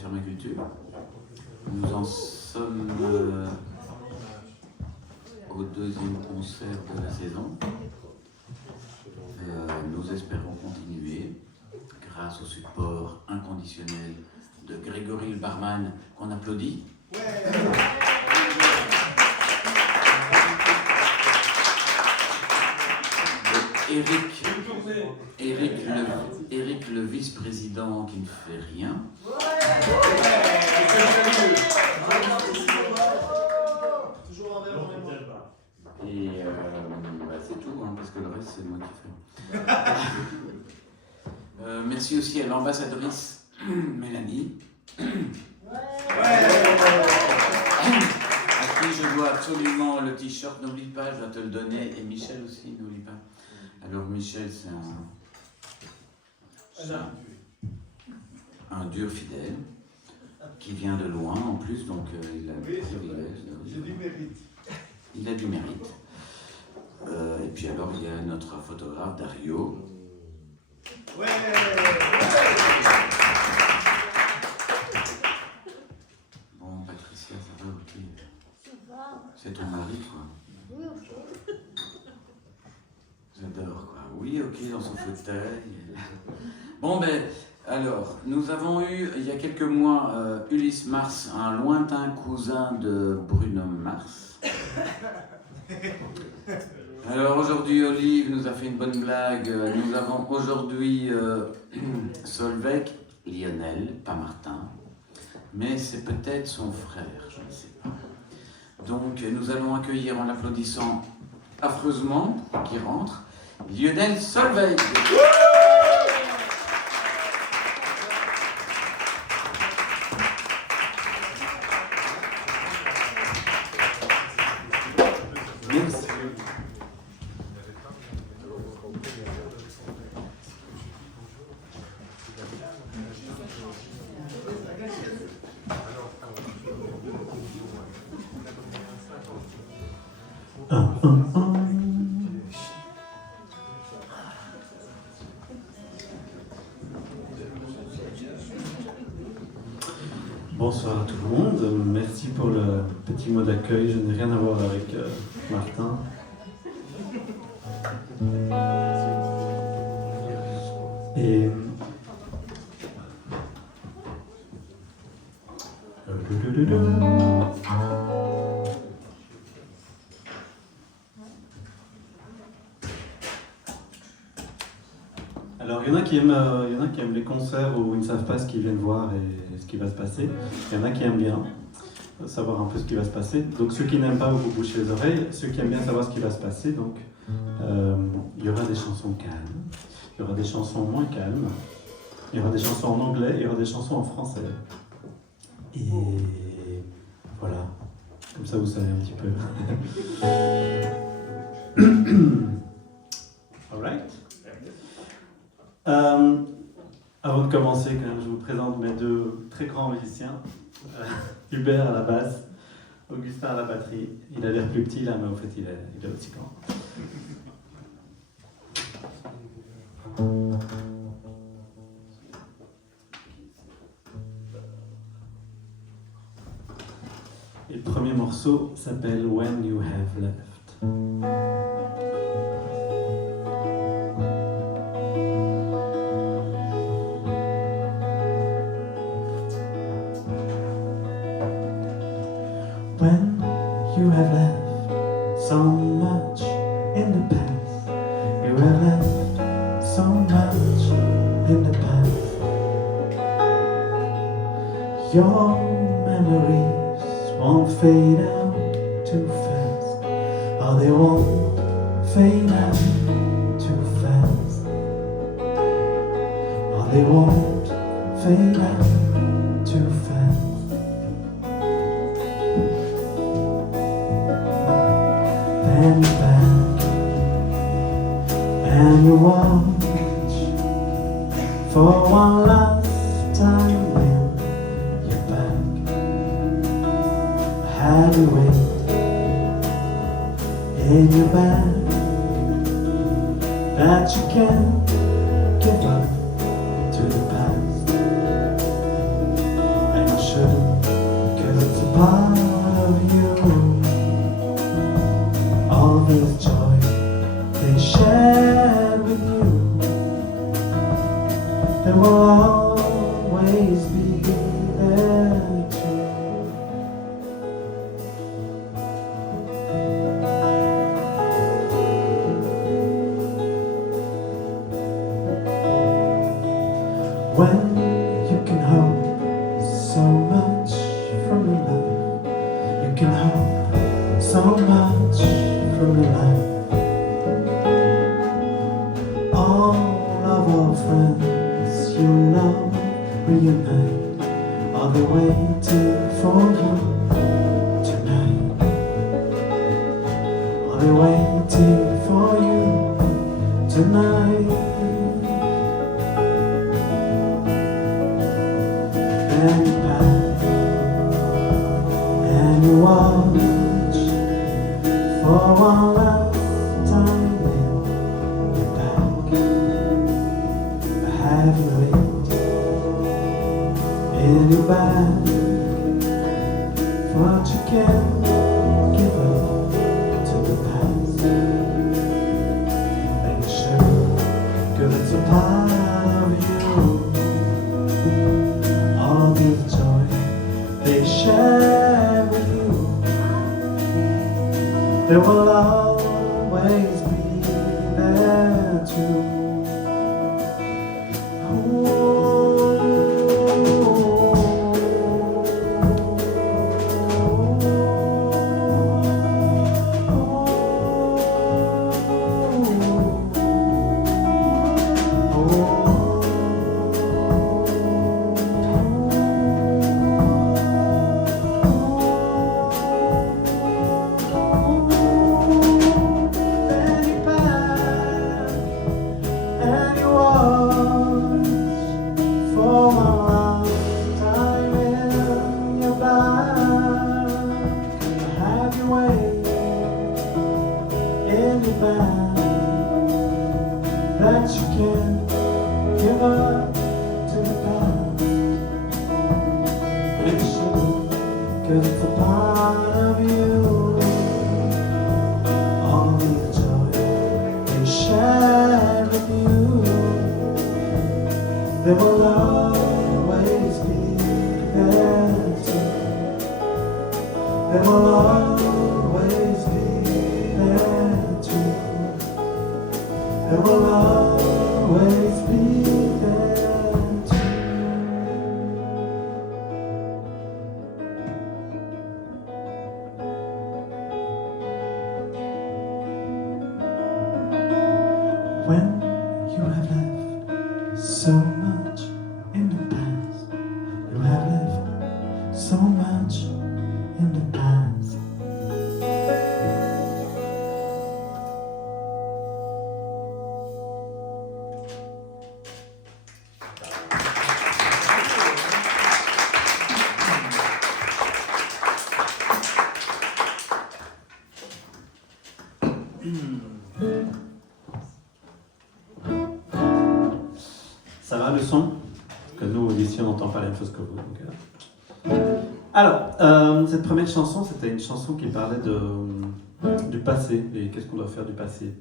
Fermaculture. Nous en sommes au deuxième concert de la saison. Nous espérons continuer grâce au support inconditionnel de Grégory le barman qu'on applaudit. Eric le vice-président qui ne fait rien. Et c'est tout, hein, parce que le reste c'est moi qui fais. Merci aussi à l'ambassadrice Mélanie. À qui je dois absolument le t-shirt, n'oublie pas, je dois te le donner. Et Michel aussi, n'oublie pas. Alors Michel, c'est un dur fidèle, qui vient de loin en plus, donc il a du privilège. Il a du mérite. Et puis alors il y a notre photographe Dario. Bon, Patricia, ça va, ok. Ça va. C'est ton mari, quoi. Oui, ok. J'adore, quoi. Oui, ok, dans son fauteuil. Bon, ben, alors, nous avons eu, il y a quelques mois, Ulysse Mars, un lointain cousin de Bruno Mars. Alors, aujourd'hui, Olive nous a fait une bonne blague. Nous avons aujourd'hui Solveig, Lionel, pas Martin. Mais c'est peut-être son frère, je ne sais pas. Donc, nous allons accueillir en l'applaudissant affreusement, qui rentre, Lionel Solveig. Merci. Bonsoir à tout le monde, merci pour le petit mot d'accueil, je n'ai rien à voir avec Martin. Et... Alors il y en a qui aiment les concerts où ils ne savent pas ce qu'ils viennent voir et ce qui va se passer. Il y en a qui aiment bien savoir un peu ce qui va se passer. Donc ceux qui n'aiment pas, vous bouchez les oreilles. Ceux qui aiment bien savoir ce qui va se passer, donc il y aura des chansons calmes, il y aura des chansons moins calmes, il y aura des chansons en anglais, il y aura des chansons en français. Et voilà, comme ça vous savez un petit peu. Alright. Avant de commencer, quand même, je vous présente mes deux très grands musiciens. Hubert à la basse, Augustin à la batterie. Il a l'air plus petit là, mais en fait il est aussi grand. Et le premier morceau s'appelle When You Have Left. When you have left so much in the past, you have left so much in the past. Your memories won't fade out too fast. Oh, they won't fade out too fast. Oh, they won't fade out too fast. And you're back, and you watch for one last time when you're back. Have you wait in your bag that you can't give up to the past? part of you. All this joy they share with you, they will always be there too. When you can hope so much from your life, you can hope so much from your life. All of our friends you love reunite. Are they waiting for you tonight? Are they waiting for you tonight? And you pack and you watch for one last time in your back. Have you wait in your bag? What you can give up to the past. Make sure, 'cause it's a part of you. All the joy they share with you, they will always be there too. That you can give up to the past. Make sure, 'cause it's a part of you. All the joy they share with you, they will always be there too. They will always be there too. They will always be there too. When you have left so much in the past, you have left so much in the past. Ça va le son? Parce que nous, ici, on n'entend pas la même chose que vous. Donc, Alors, cette première chanson, c'était une chanson qui parlait du passé et qu'est-ce qu'on doit faire du passé.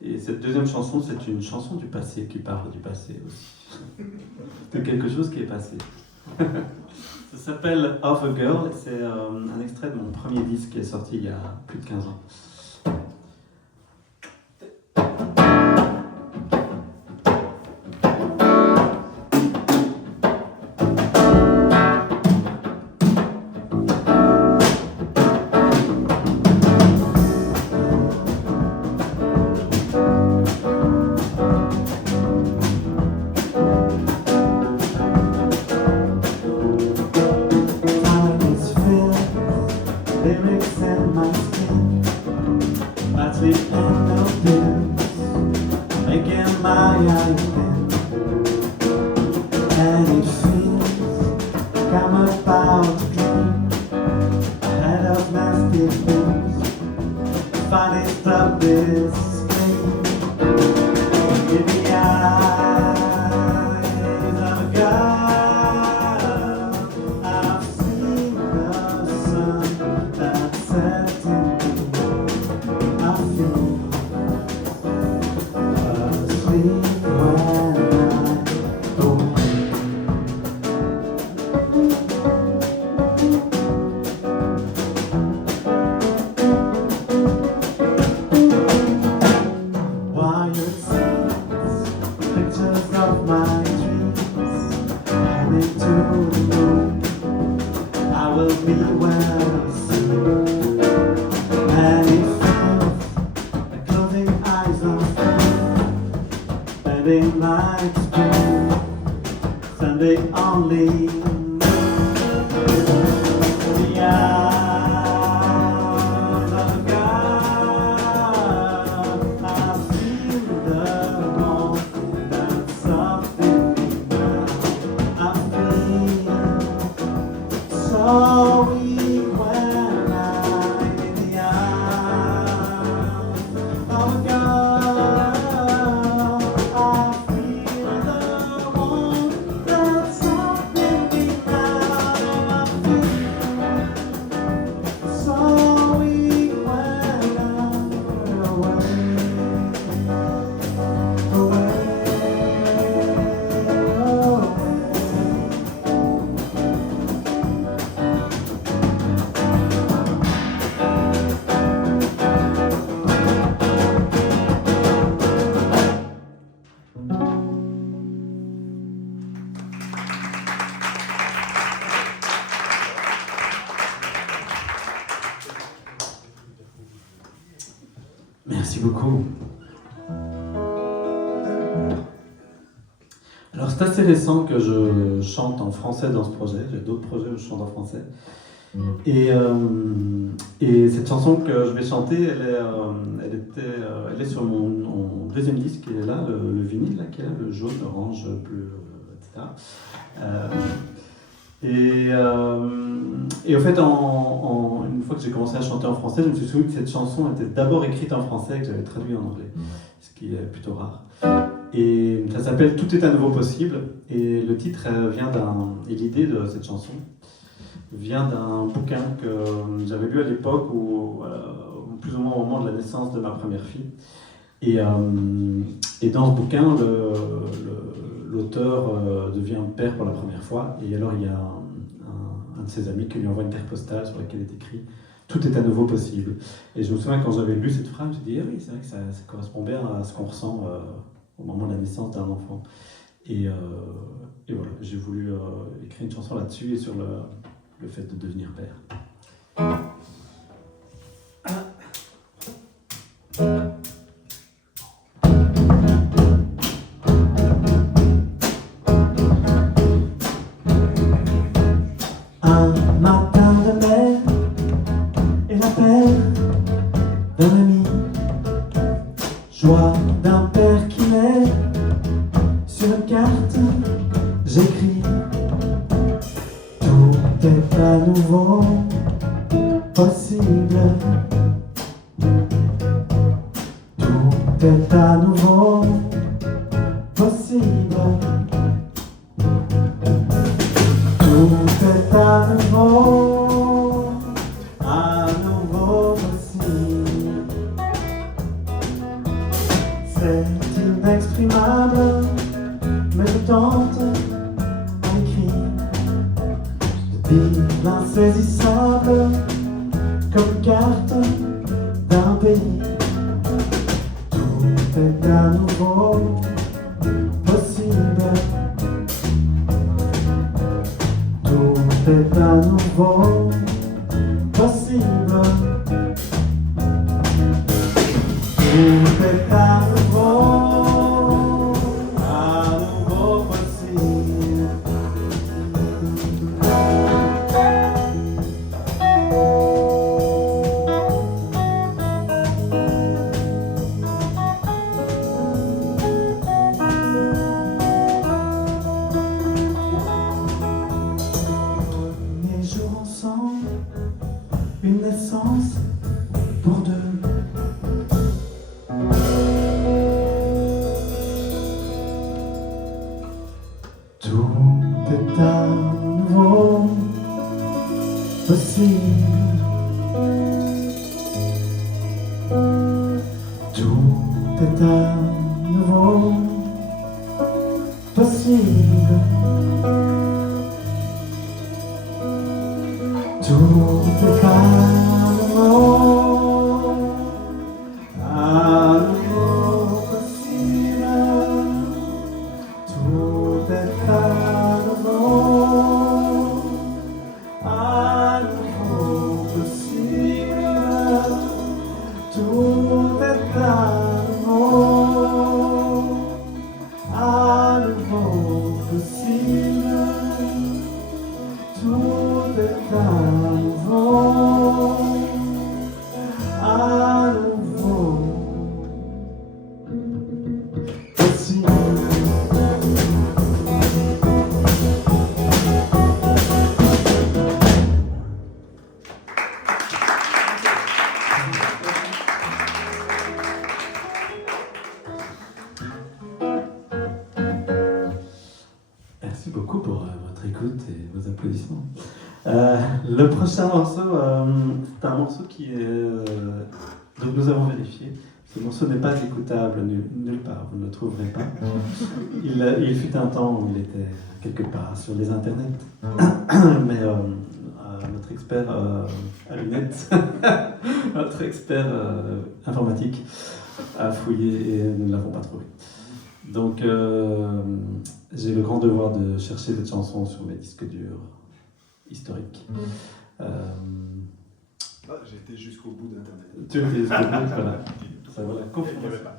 Et cette deuxième chanson, c'est une chanson du passé qui parle du passé aussi. De quelque chose qui est passé. Ça s'appelle Of a Girl et c'est un extrait de mon premier disque qui est sorti il y a plus de 15 ans. Lyrics in my skin, I sleep in no pills, making my eye thin, and it feels like I'm about to dream ahead of nasty things, finding stuff this screen. In the eyes of a girl, I've seen the me well. Many filth, the clothing eyes on baby like spring, Sunday only. The eyes of God, I feel the warmth that's up in me now. I feel so weak when I'm in the eyes of God. I feel the warmth that's up in me now. I feel so weak when I'm away. Merci beaucoup. Alors c'est assez récent que je chante en français dans ce projet. J'ai d'autres projets où je chante en français. Et cette chanson que je vais chanter, elle est sur mon deuxième disque qui est là, le vinyle là, qui est là, le jaune, orange, bleu, etc. Et au fait, une fois que j'ai commencé à chanter en français, je me suis souvenu que cette chanson était d'abord écrite en français et que j'avais traduit en anglais, ce qui est plutôt rare. Et ça s'appelle Tout est à nouveau possible. Et le titre et l'idée de cette chanson vient d'un bouquin que j'avais lu à l'époque, plus ou moins au moment de la naissance de ma première fille. Et dans ce bouquin, l'auteur devient père pour la première fois. Et alors il y a un de ses amis qui lui envoie une carte postale sur laquelle est écrit « Tout est à nouveau possible ». Et je me souviens quand j'avais lu cette phrase, je me suis dit oui, c'est vrai que ça correspond bien à ce qu'on ressent au moment de la naissance d'un enfant. Et voilà, j'ai voulu écrire une chanson là-dessus et sur le fait de devenir père. Un matin de mai et l'appel d'un ami, joie d'un père qui met sur une carte, j'écris tout est à nouveau possible. Tout est à nouveau possible. Tout est à nouveau possible. C'est inexprimable, mais je tente à l'écrit de dire l'insaisissable comme une carte d'un pays. Tout est à nouveau possible. Tout est à nouveau possible. Tout est à nouveau possible. Les jours ensemble, une naissance pour deux. Tout est à nouveau possible. Tout est à nouveau possible. Tout est à nouveau possible. Tout est à nouveau possible. tout est à nouveau, à nouveau. Et si Merci beaucoup pour votre écoute et vos applaudissements. Le prochain morceau, c'est un morceau qui est, donc nous avons vérifié. Ce morceau n'est pas écoutable nulle part, vous ne le trouverez pas. Il fut un temps où il était quelque part sur les internets, mais notre expert à lunettes, notre expert informatique a fouillé et nous ne l'avons pas trouvé. Donc j'ai le grand devoir de chercher cette chanson sur mes disques durs historiques. J'ai été jusqu'au bout d'Internet. Tu étais jusqu'au bout, voilà. Ça vaut la confirmation.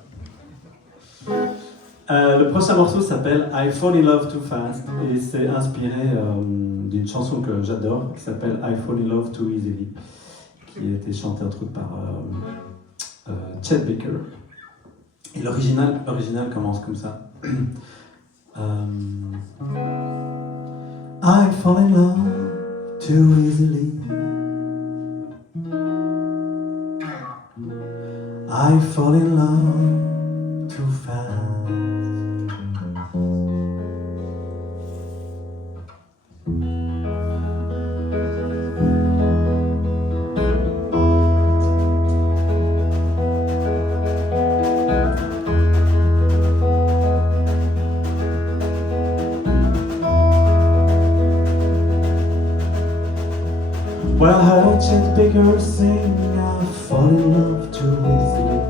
Le prochain morceau s'appelle I Fall in Love Too Fast et c'est inspiré d'une chanson que j'adore qui s'appelle I Fall in Love Too Easily, qui a été chantée entre autres par Chet Baker. Et l'original commence comme ça. I fall in love too easily. I fall in love too fast. Well, I heard Chet Baker sing, I fall in love too easily.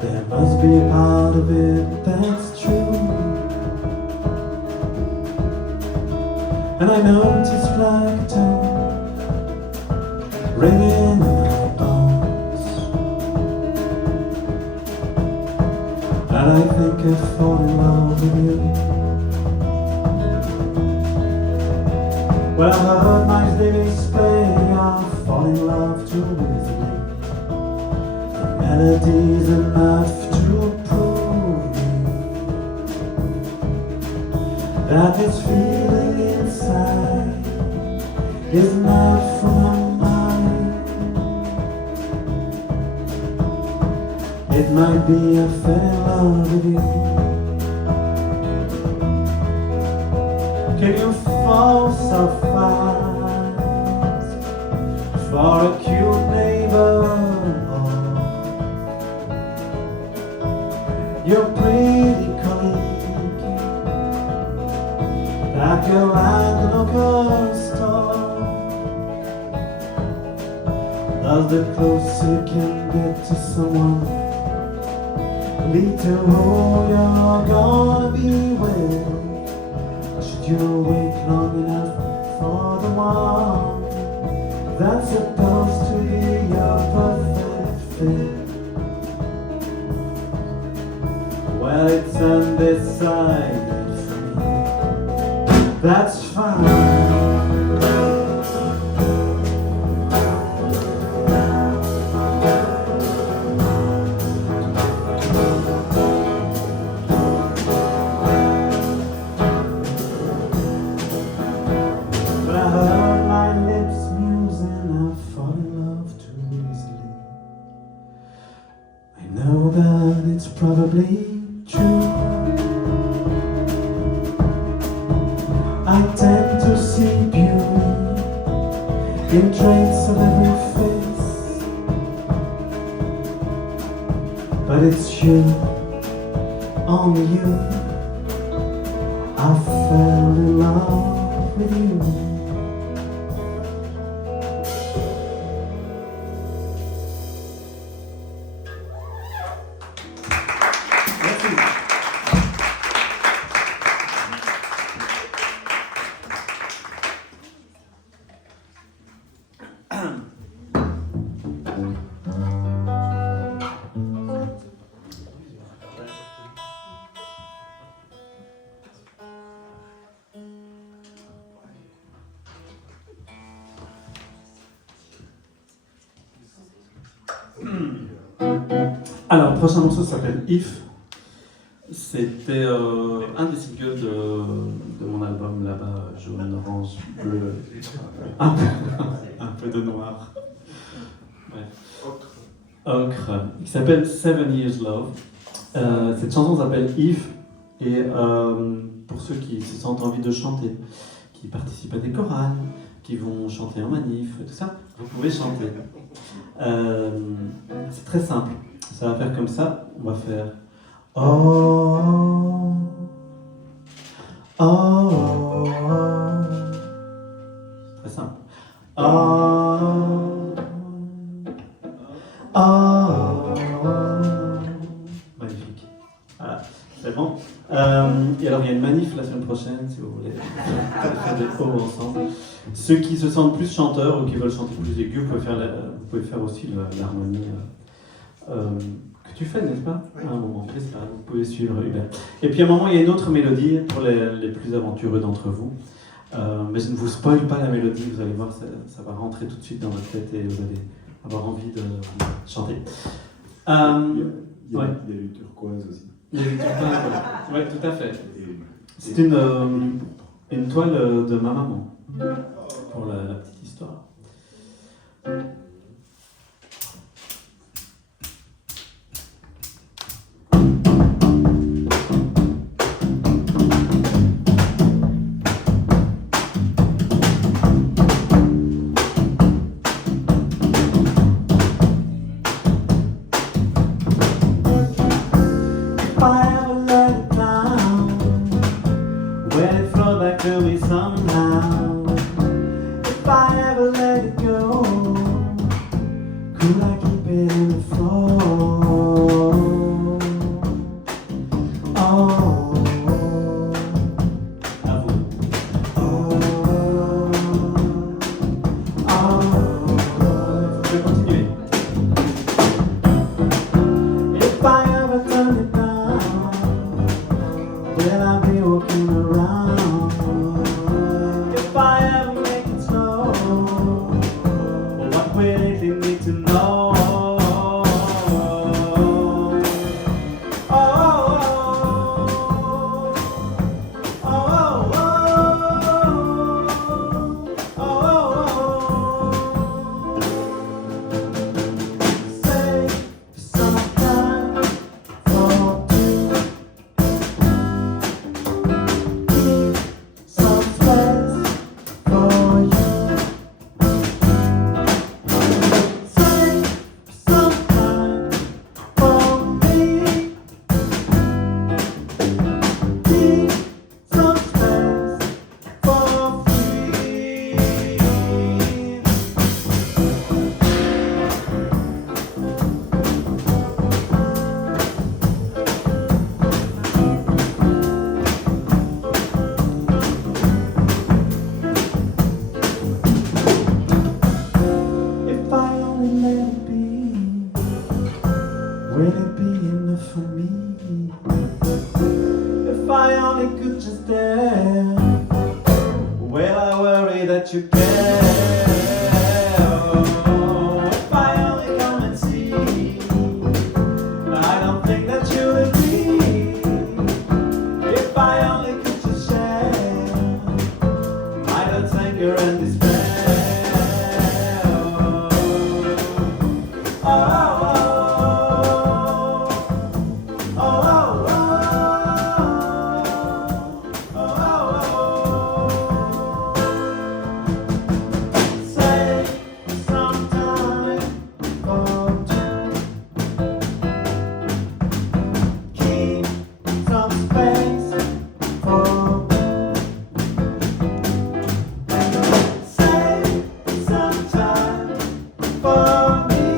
There must be a part of it that's true. And I noticed like a tone ringing in my bones. And I think I fall in love with you. Well, I heard Miles Davis play, I fall in love too easily. The melody's enough to prove me that this feeling inside is not from my mind. It might be I fell in love with you. Can you fall so fast for a cute neighbor? Your pretty colleague, that girl at the local store. Does the closer you can get to someone lead to who you're gonna be with? You wait long enough for the one that's supposed to be your perfect fit. Well, it's undecided for me. That's fine. Probably true. I tend to see beauty in traits of every face, but it's you, only you. I fell in love with you. Alors, le prochain morceau s'appelle If. C'était un des singles de mon album là-bas, jaune, orange, bleu, un peu de noir. Ouais. Ocre, qui s'appelle 7 Years Love. Cette chanson s'appelle If, et pour ceux qui se sentent envie de chanter, qui participent à des chorales, qui vont chanter en manif, tout ça, vous pouvez chanter. C'est très simple, ça va faire comme ça, on va faire oh, oh, oh, oh. Très simple. Oh, oh, oh. Magnifique. Voilà, c'est bon. Et alors, il y a une manif la semaine prochaine, si vous voulez faire des hauts ensemble. Ceux qui se sentent plus chanteurs ou qui veulent chanter plus aigu, vous pouvez faire aussi l'harmonie que tu fais, n'est-ce pas? À un moment, j'espère. Vous pouvez suivre Hubert. Et puis à un moment, il y a une autre mélodie pour les plus aventureux d'entre vous. Mais je ne vous spoil pas la mélodie, vous allez voir, ça va rentrer tout de suite dans votre tête et vous allez avoir envie de chanter. Il y a Ouais. du turquoise aussi. Il y a du turquoise, ouais, tout à fait. Et- C'est une toile de ma maman, pour la petite histoire. If I ever let it down, when it flow back to me somehow. If I ever let it go, could I keep it in the flow? Oh, à vous. Oh, vous pouvez continuer. If I ever turn it down, will I be walking around? If I ever make it slow, what will it lead me to know? Oh, oh, oh, oh, Say sometime for two, keep some space for you. Say sometime for me, keep some space for free. If I only let it be, will it be enough for me? If I only could just dare, will I worry that you care? If I only come and see, I don't think that you'll agree. If I only could just share my doubts, anger and despair. Oh, oh, oh, oh, Say sometime for two, keep some space for me. Say sometime for me,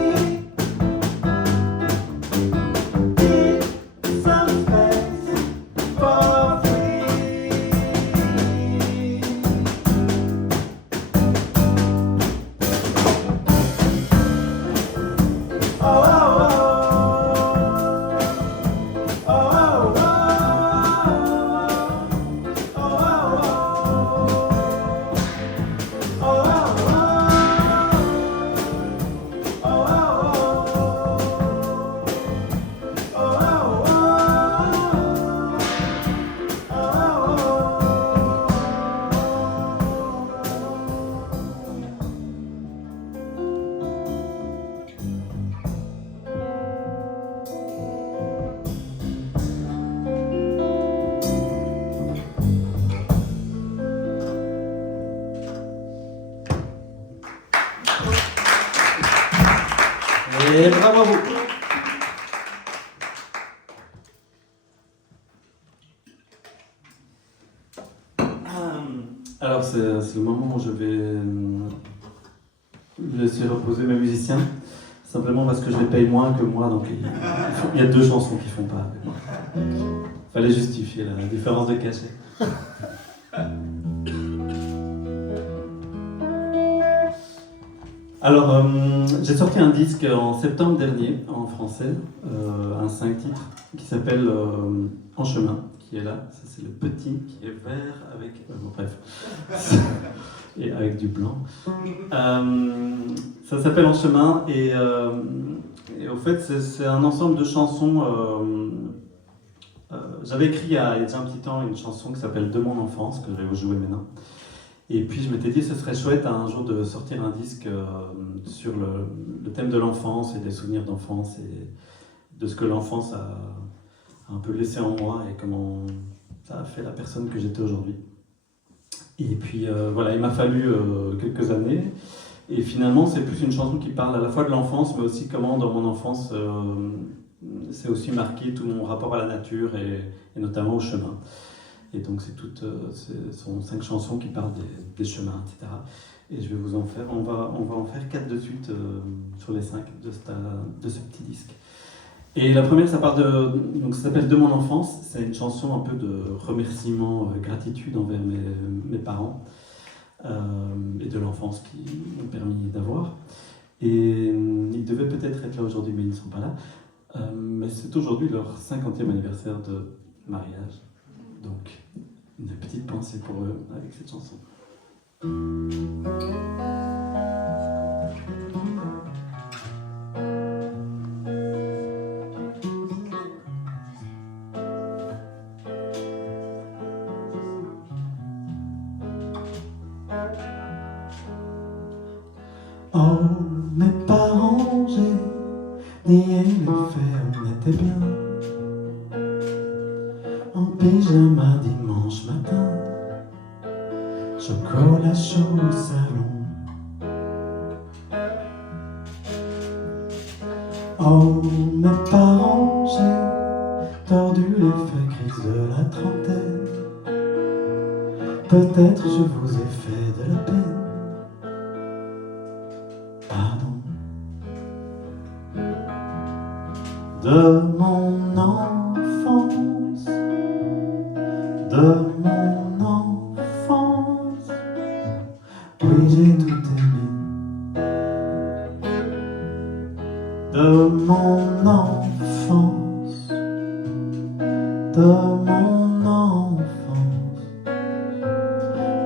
Et bravo à vous. Alors c'est le moment où je vais laisser reposer mes musiciens, simplement parce que je les paye moins que moi, donc il y a 2 chansons qui font pas avec moi. Fallait justifier la différence de cachet. Alors, j'ai sorti un disque en septembre dernier, en français, un 5 titres, qui s'appelle En chemin, qui est là. Ça, c'est le petit qui est vert avec... bon, bref. Et avec du blanc. Ça s'appelle En chemin, et au fait, c'est un ensemble de chansons... j'avais écrit il y a déjà un petit temps une chanson qui s'appelle De mon enfance, que je vais jouer maintenant. Et puis je m'étais dit que ce serait chouette un jour de sortir un disque sur le thème de l'enfance et des souvenirs d'enfance et de ce que l'enfance a un peu laissé en moi et comment ça a fait la personne que j'étais aujourd'hui. Et puis voilà, il m'a fallu quelques années. Et finalement, c'est plus une chanson qui parle à la fois de l'enfance, mais aussi comment dans mon enfance, c'est aussi marqué tout mon rapport à la nature et notamment au chemin. Et donc ce sont 5 chansons qui parlent des chemins, etc. Et je vais vous en faire, on va en faire 4 de suite sur les 5 de ce petit disque. Et la première, ça s'appelle De mon enfance. C'est une chanson un peu de remerciement, gratitude envers mes parents et de l'enfance qu'ils m'ont permis d'avoir. Et ils devaient peut-être être là aujourd'hui, mais ils ne sont pas là. Mais c'est aujourd'hui leur 50e anniversaire de mariage. Donc, une petite pensée pour eux avec cette chanson. Oh, mes parents, j'ai nié le fait, on était bien. En pyjama dimanche matin, chocolat chaud au salon. Oh, mes parents, j'ai tordu les feuilles grises de la trentaine. Peut-être je vous ai fait de la peine. Pardon. De mon enfance, de mon enfance, oui j'ai tout aimé. De mon enfance, de mon enfance,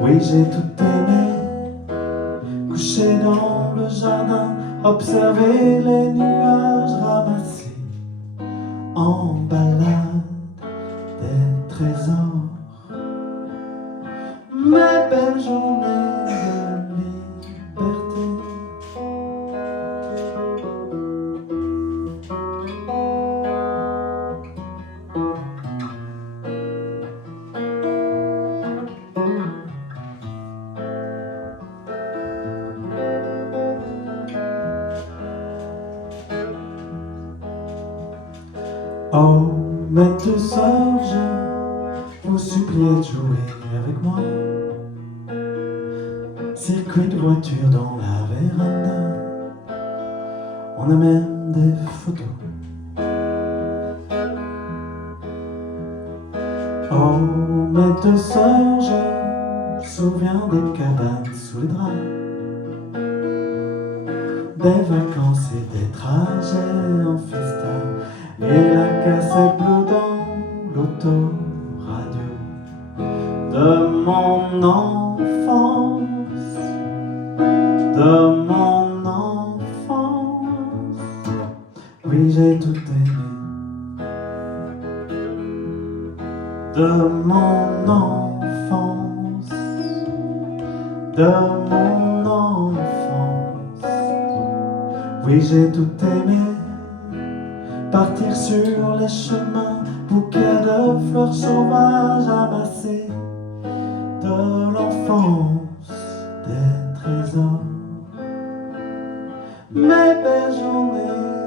oui j'ai tout aimé. Couché dans le jardin, observer les nuages ramassés en balade des trésors, mes belles journées de liberté. Oh, mes 2 sœurs, je vous suppliais de jouer avec moi. Circuit de voiture dans la véranda, on a même des photos. Oh, mes 2 sœurs, je me souviens des cabanes sous les draps, des vacances et des trajets en festin, et la cassette bleue dans l'autoradio de mon enfance, de mon enfance, oui j'ai tout aimé. De mon enfance, de mon enfance, oui j'ai tout aimé. Partir sur les chemins, bouquets de fleurs sauvages amassées, de l'enfance, des trésors, mes belles journées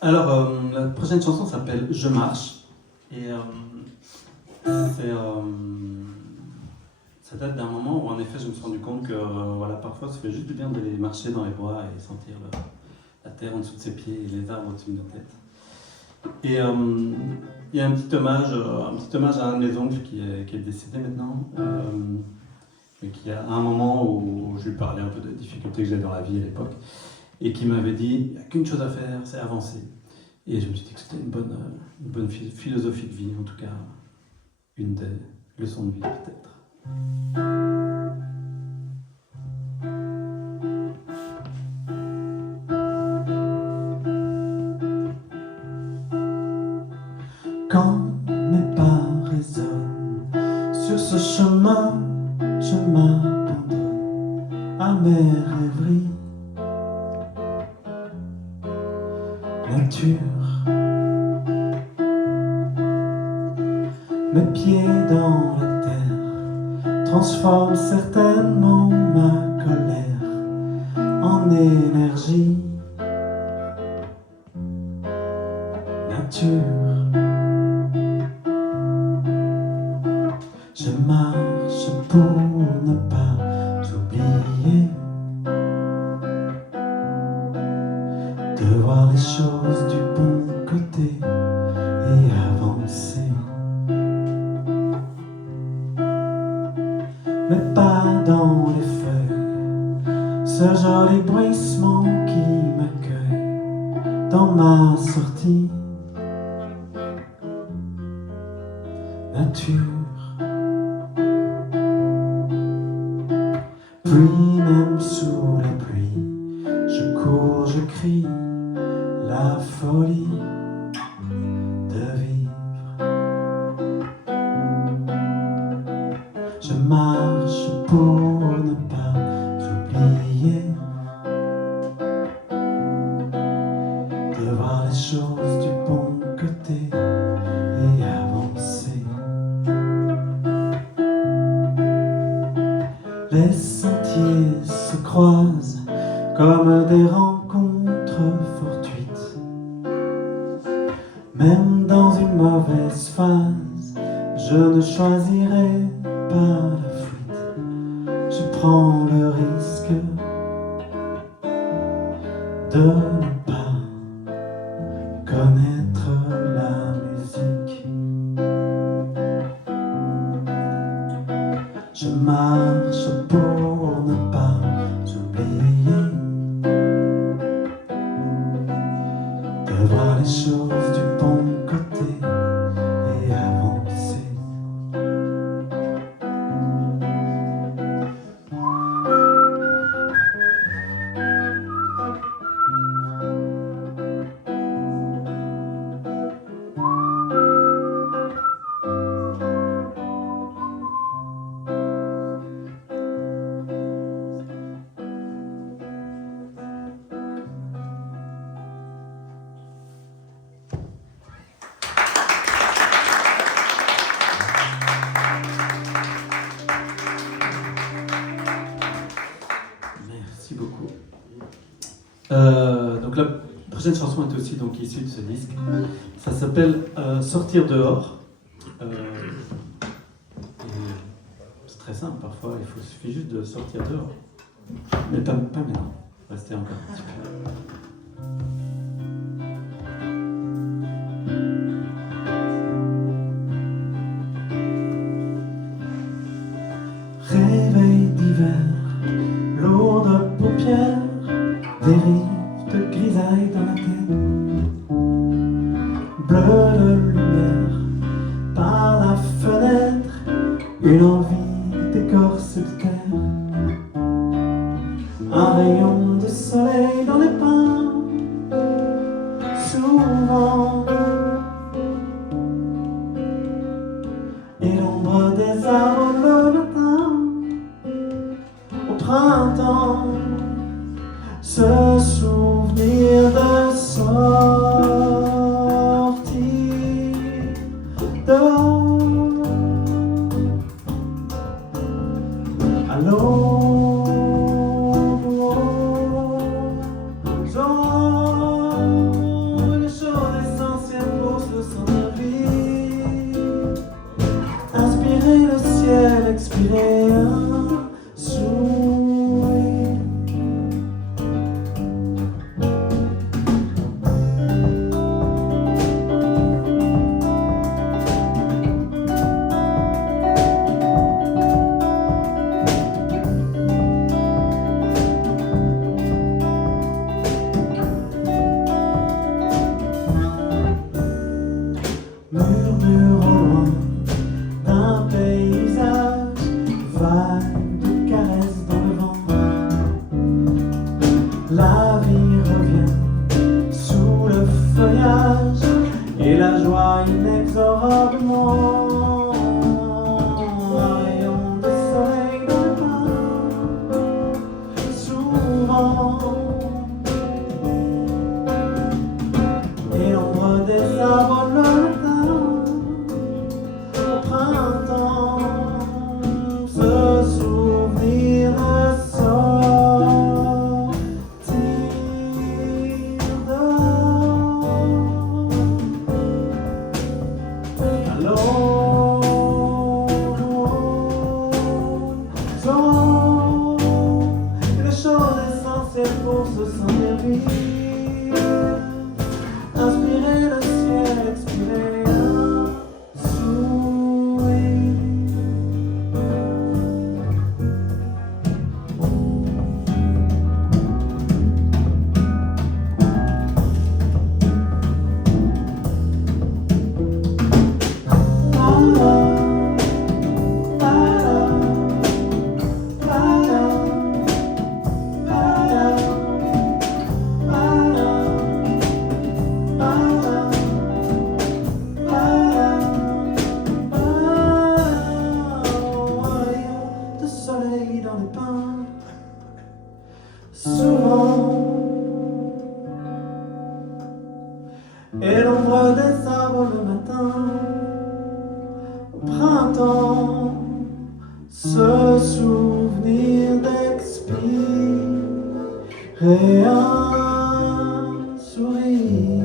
Alors, la prochaine chanson s'appelle Je marche. Et ça date d'un moment où, en effet, je me suis rendu compte que voilà, parfois, ça fait juste du bien d'aller marcher dans les bois et sentir la terre en dessous de ses pieds et les arbres au-dessus de nos têtes. Et il y a un petit hommage à un de mes oncles qui est décédé maintenant, mais qui, à un moment où je lui parlais un peu des difficultés que j'avais dans la vie à l'époque, et qui m'avait dit il n'y a qu'une chose à faire, c'est avancer. Et je me suis dit que c'était une bonne philosophie de vie, en tout cas, une des leçons de vie peut-être. Quand mes pas résonnent sur ce chemin, je m'abandonne à mes rêveries. Nature, mes pieds dans la terre transforment certainement ma colère en énergie. Nature, je marche pour ne pas oublier de voir les choses du bon côté et avancer. Mais pas dans les feuilles, ce joli bruissement qui m'accueille dans ma sortie. Nature, puis même sous la pluie, je cours, je crie la folie de vivre. Je marche pour ne pas oublier de voir les choses du bon côté et avancer. Les sentiers se croisent comme des rencontres fortuites. Même dans une mauvaise phase, je ne choisirai pas la fuite. Je prends le risque de ne pas connaître la musique. Je marche pour ne pas oublier de voir les choses du bon côté et avancer. Merci beaucoup. Donc la prochaine chanson est aussi donc issue de ce disque. Ça s'appelle Sortir dehors. C'est très simple parfois, il suffit juste de sortir dehors. Mais pas maintenant. Restez encore un petit peu. Réveil d'hiver, lourdes paupières, dérive de grisaille dans la tête, bleu de lumière par la fenêtre, une envie d'écorce de terre, un rayon de soleil dans les l'ombre des arbres le matin, au printemps, ce souvenir de sortie dehors. À l'horizon, une chose essentielle pour se sentir vivre. Inspirer le ciel, expirer un sourire. Murmure au loin d'un paysage, vague de caresses dans le vent. La vie revient sous le feuillage et la joie inexorablement. Un rayon de soleil dans le pain, souvent. Et l'ombre des arbres le matin, au printemps, ce souvenir de sortir dehors. À l'horizon, une chose essentielle pour se sentir vivre. Inspirer le ciel, expirer un sourire. De soleil dans les pins, souvent. Et l'ombre des arbres le matin, au printemps, ce souvenir d'expirer un sourire.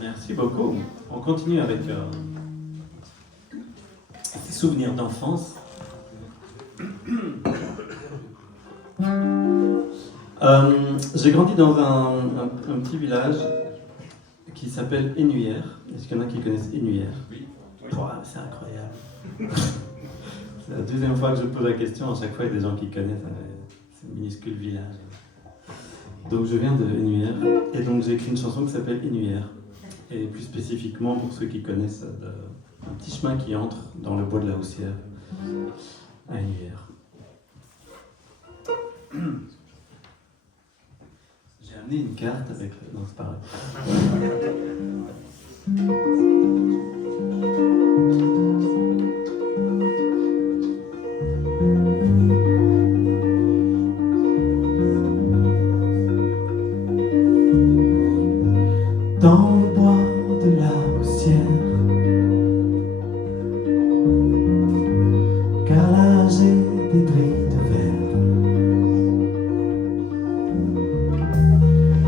Merci beaucoup. On continue avec ces souvenirs d'enfance. J'ai grandi dans un petit village qui s'appelle Énuyère. Est-ce qu'il y en a qui connaissent Énuyère? Oui. Wow, c'est incroyable. C'est la deuxième fois que je pose la question. À chaque fois, il y a des gens qui connaissent ce minuscule village. Donc, je viens de Énuyère. Et donc, j'ai écrit une chanson qui s'appelle Énuyère. Et plus spécifiquement, pour ceux qui connaissent, un petit chemin qui entre dans le bois de la Houssière, à Énuyère. J'ai amené une carte avec... Non, c'est pas vrai. Dans le bois de la Houssière, carrelage et débris de verre.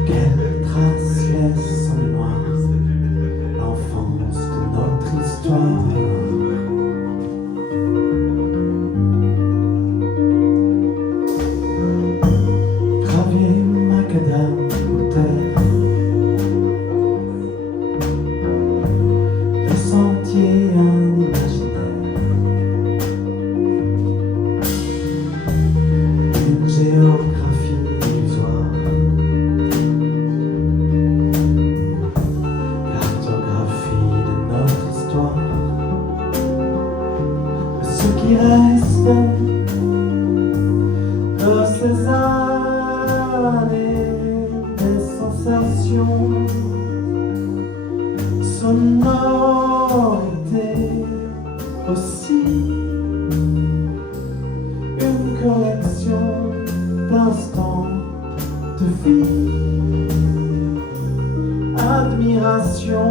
Quelle trace laisse en mémoire l'enfance de notre histoire? Gravier, macadam ou terre, qui reste de ces années, des sensations, sonorités aussi, une collection d'instants de vie, admiration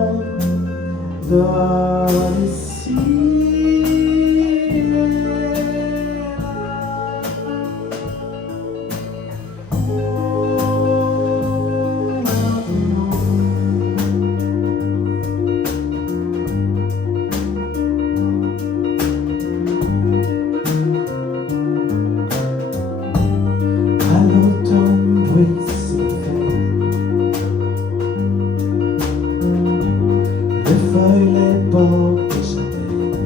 de l'ici et là. À l'automne bruisse le fer, les feuilles, les bords des châtaignes,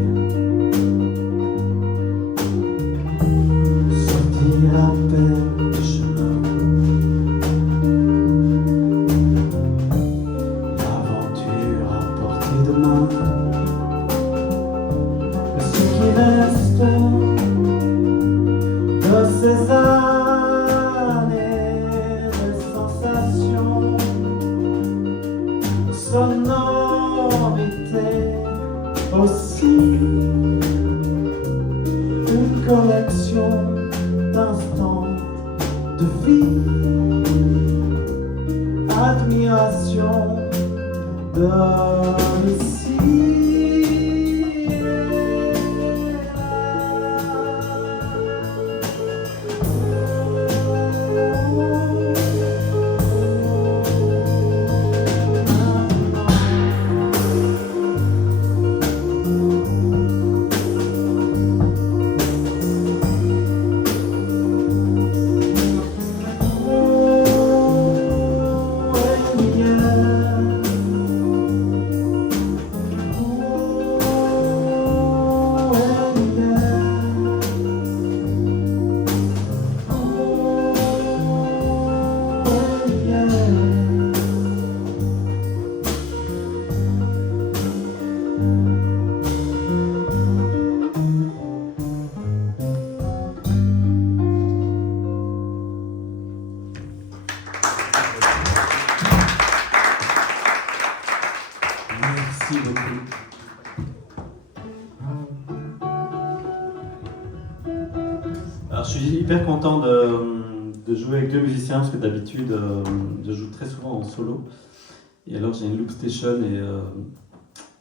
sortir à peine du chemin, l'aventure à portée de main, ce qui reste de ces années, des sensations, sonorités aussi, une collection d'instants de vie, admiration de l'ici et Merci beaucoup. Alors, je suis hyper content de jouer avec deux musiciens parce que d'habitude, je joue très souvent en solo. Et alors, j'ai une loop station et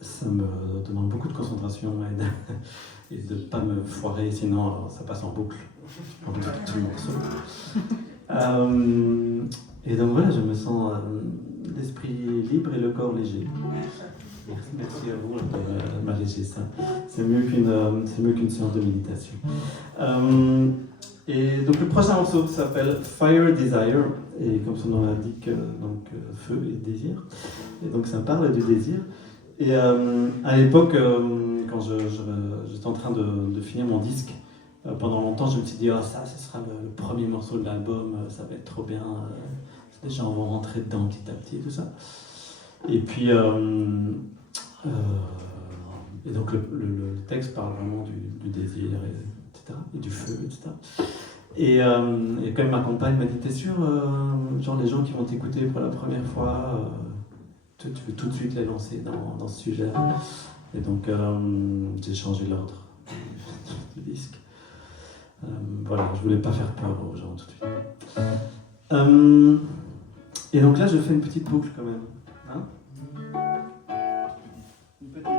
ça me demande beaucoup de concentration et de ne pas me foirer, sinon ça passe en boucle pendant tout le morceau. Et donc voilà, je me sens l'esprit libre et le corps léger. Merci à vous de m'alléger ça. C'est mieux qu'une séance de méditation. Et donc le prochain morceau s'appelle Fire Desire, et comme son nom l'indique, donc feu et désir. Et donc ça parle du désir. Et à l'époque, quand j'étais en train de finir mon disque, pendant longtemps je me suis dit ça, ce sera le premier morceau de l'album, ça va être trop bien. Les gens vont rentrer dedans petit à petit et tout ça. Et puis, et donc le texte parle vraiment du désir, etc., et du feu, etc. Et quand ma compagne m'a dit, t'es sûr, genre les gens qui vont t'écouter pour la première fois, tu veux tout de suite les lancer dans ce sujet. Et donc j'ai changé l'ordre du disque. Voilà, je voulais pas faire peur aux gens tout de suite. Et donc là, je fais une petite boucle quand même. Hein? Une petite.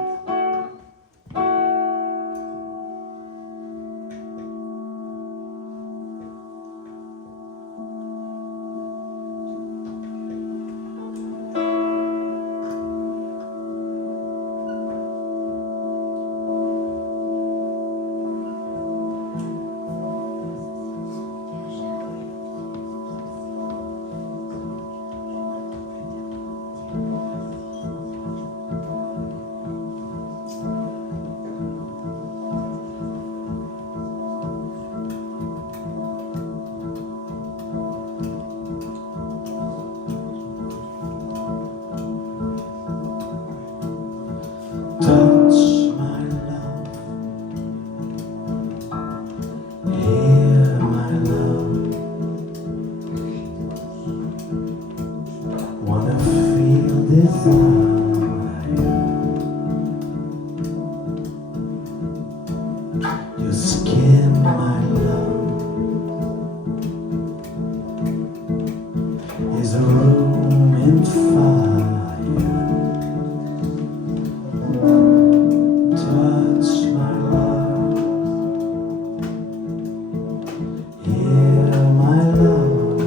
Your skin, my love, is a room in fire. Touch my love, hear my love.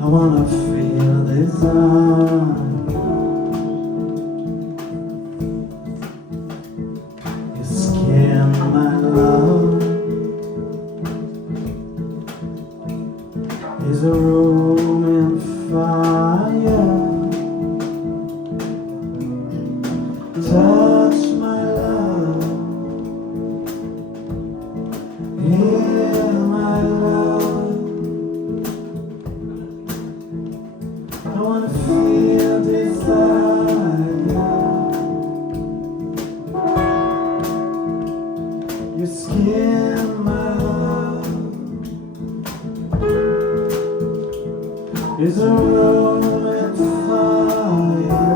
I wanna feel desire. Your skin, my love, is a room in fire. Touch my love, hear my love. I wanna feel desire. Your skin, my love, is a room in fire.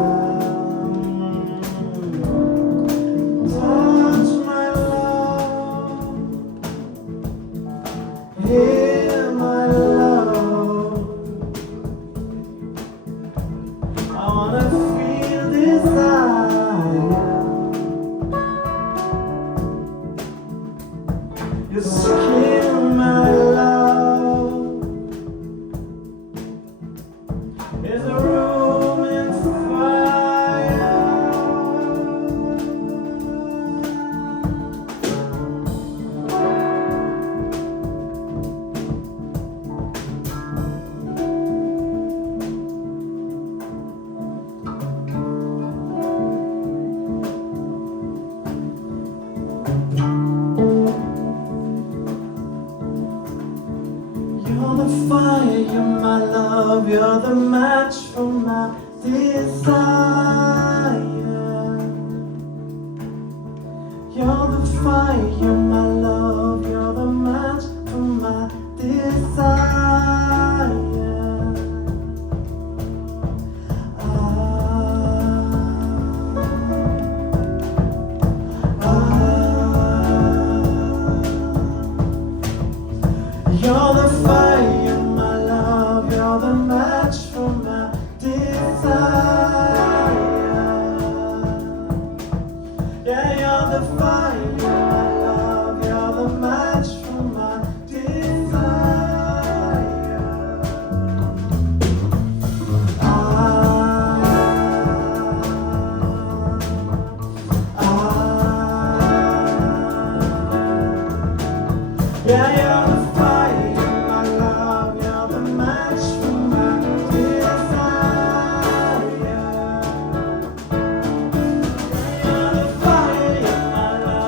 Touch my love, hear my love. I wanna feel desire. Your skin, my love, is a room in fire. You're the fire, you're my love, you're the match for my desire. You're the fire, you're my love, you're the match for my desire. You're the fire, my love, you're the match for my desire. Yeah, you're the fire, my love, you're the match for my desire. Yeah, you're the fire, my love, you're the match for my desire. You're the fire, my love.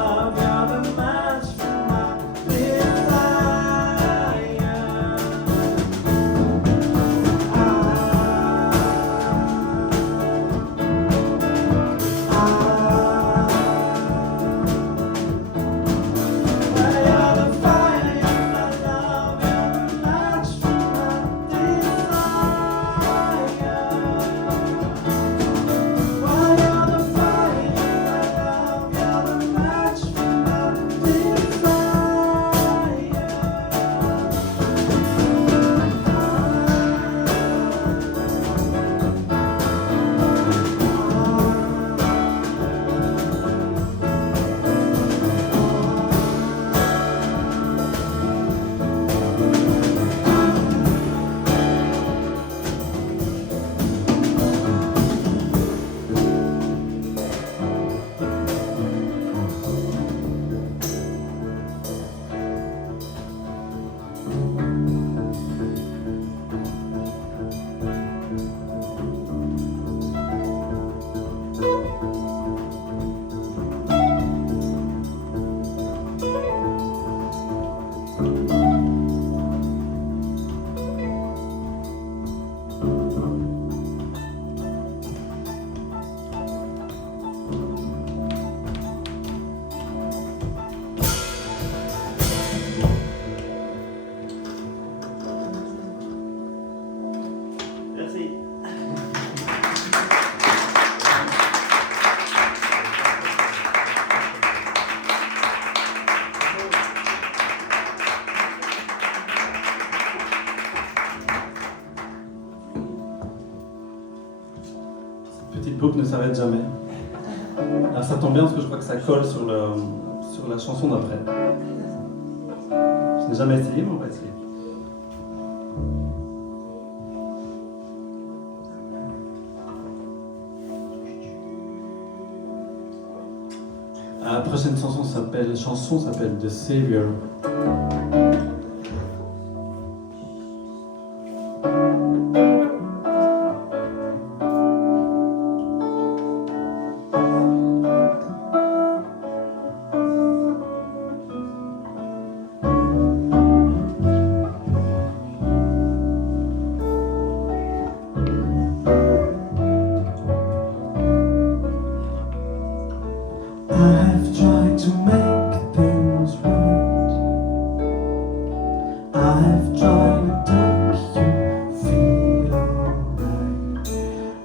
boucle ne s'arrête jamais. Alors ça tombe bien parce que je crois que ça colle sur la chanson d'après. Je n'ai jamais essayé, mais on va essayer. La prochaine chanson s'appelle The Savior. I've tried to make things right. I've tried to make you feel alright.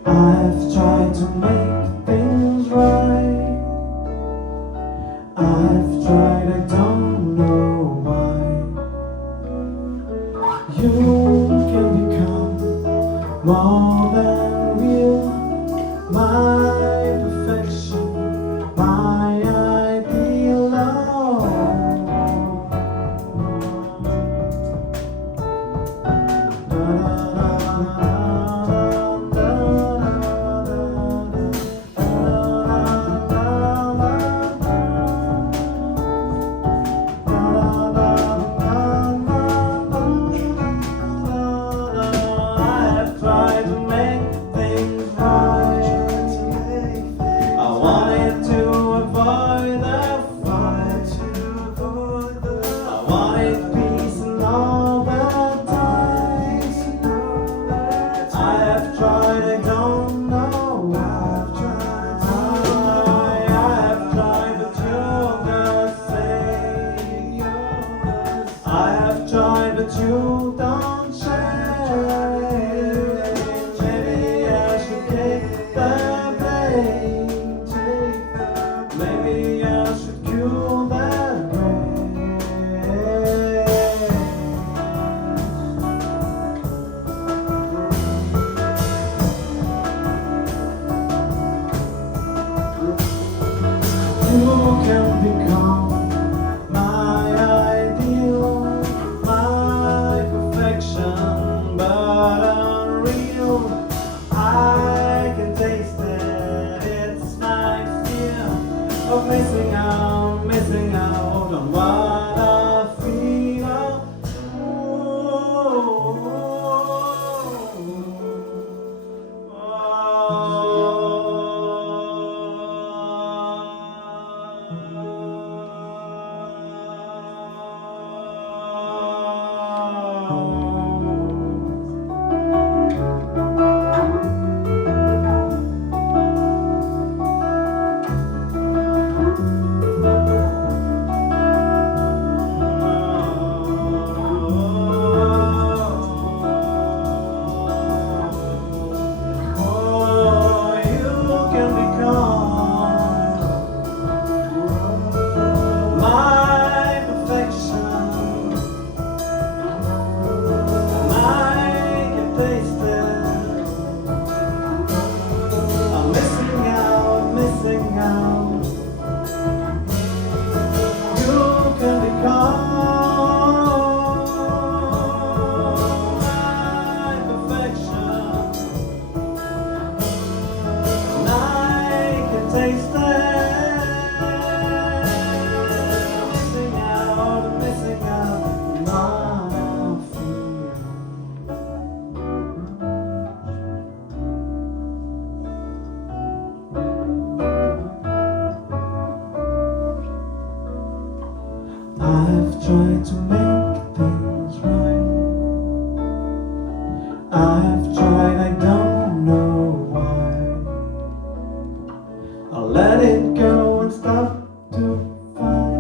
I've tried to make things right. I've tried, I don't know why. You can become more than real. My perfection, my ideal love. I have tried to make things right. I wanted to avoid the fight. I wanted peace and all the time. I have tried, I don't know why. I have tried, but you're the same. I have tried, but you don't change. Maybe I should take the blame. Maybe I should cure that rain. You can become my ideal, my perfection, but unreal. I can taste it, it's my fear of missing out on what I feel. I've tried to make things right. I've tried, I don't know why. I'll let it go and stop to fight.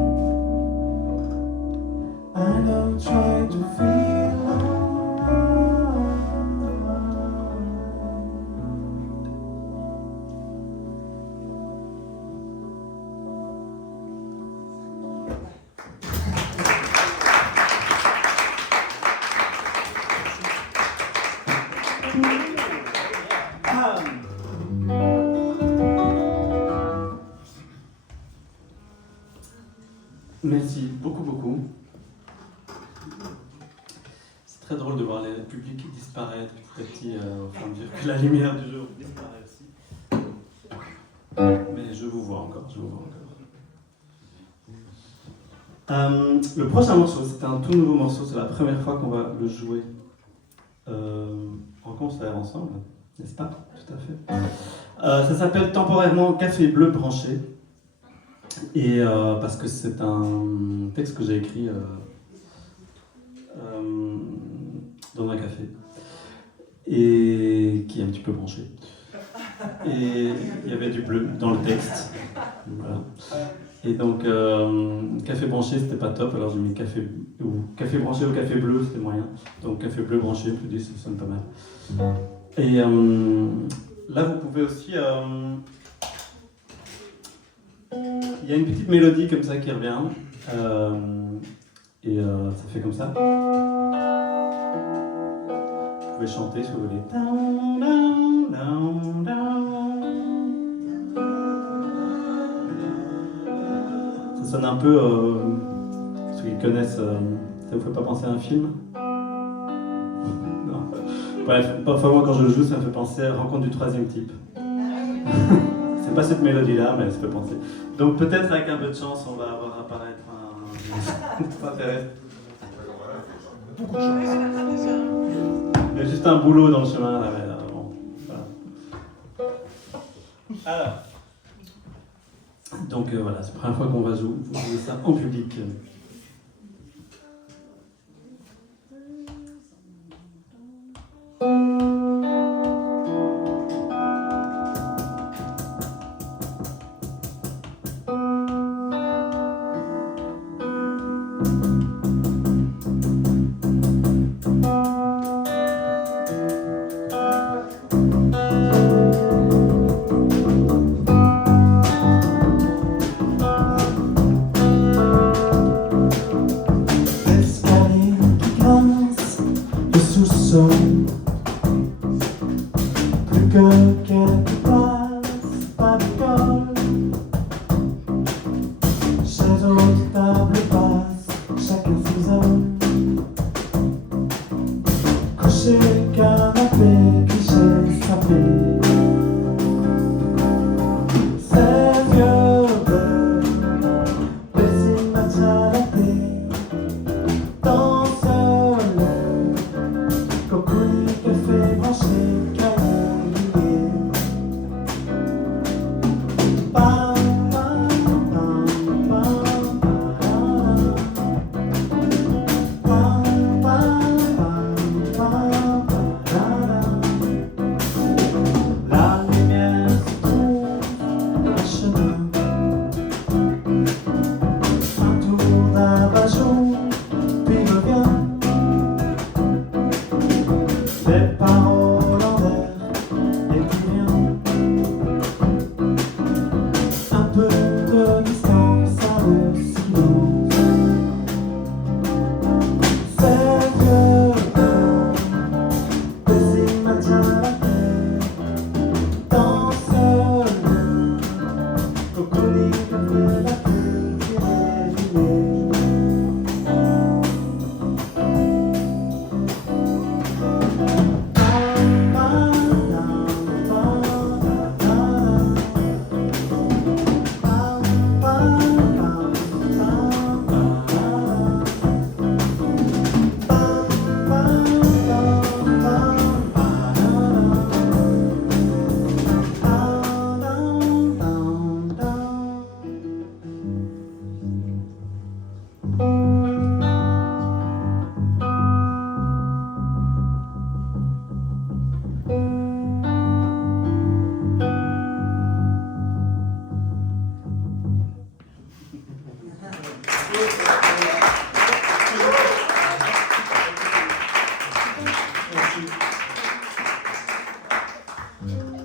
I don't try to feel alright. Merci beaucoup, beaucoup. C'est très drôle de voir les publics disparaître petit à petit au fur et à mesure que la lumière du jour disparaît aussi. Mais je vous vois encore, le prochain morceau, c'est un tout nouveau morceau, c'est la première fois qu'on va le jouer en concert ensemble, n'est-ce pas? Tout à fait. Ça s'appelle temporairement Café Bleu Branché, et parce que c'est un texte que j'ai écrit dans un café, et qui est un petit peu branché. Et il y avait du bleu dans le texte. Voilà. Et donc, café branché, c'était pas top, alors j'ai mis café branché ou café bleu, c'était moyen. Donc, café bleu branché, je me dis, ça sonne pas mal. Et là, vous pouvez aussi. Il y a une petite mélodie comme ça qui revient. Et ça fait comme ça. Vous pouvez chanter si vous voulez. Ça sonne un peu, ceux qui connaissent, ça vous fait pas penser à un film? Non. Bref, parfois moi quand je le joue, ça me fait penser à Rencontre du troisième type. C'est pas cette mélodie-là, mais ça fait penser. Donc peut-être avec un peu de chance, on va avoir apparaître un extraterrestre. Beaucoup de chance. Il y a juste un boulot dans le chemin là, mais bon, voilà. Alors. Donc voilà, c'est la première fois qu'on va jouer ça en public.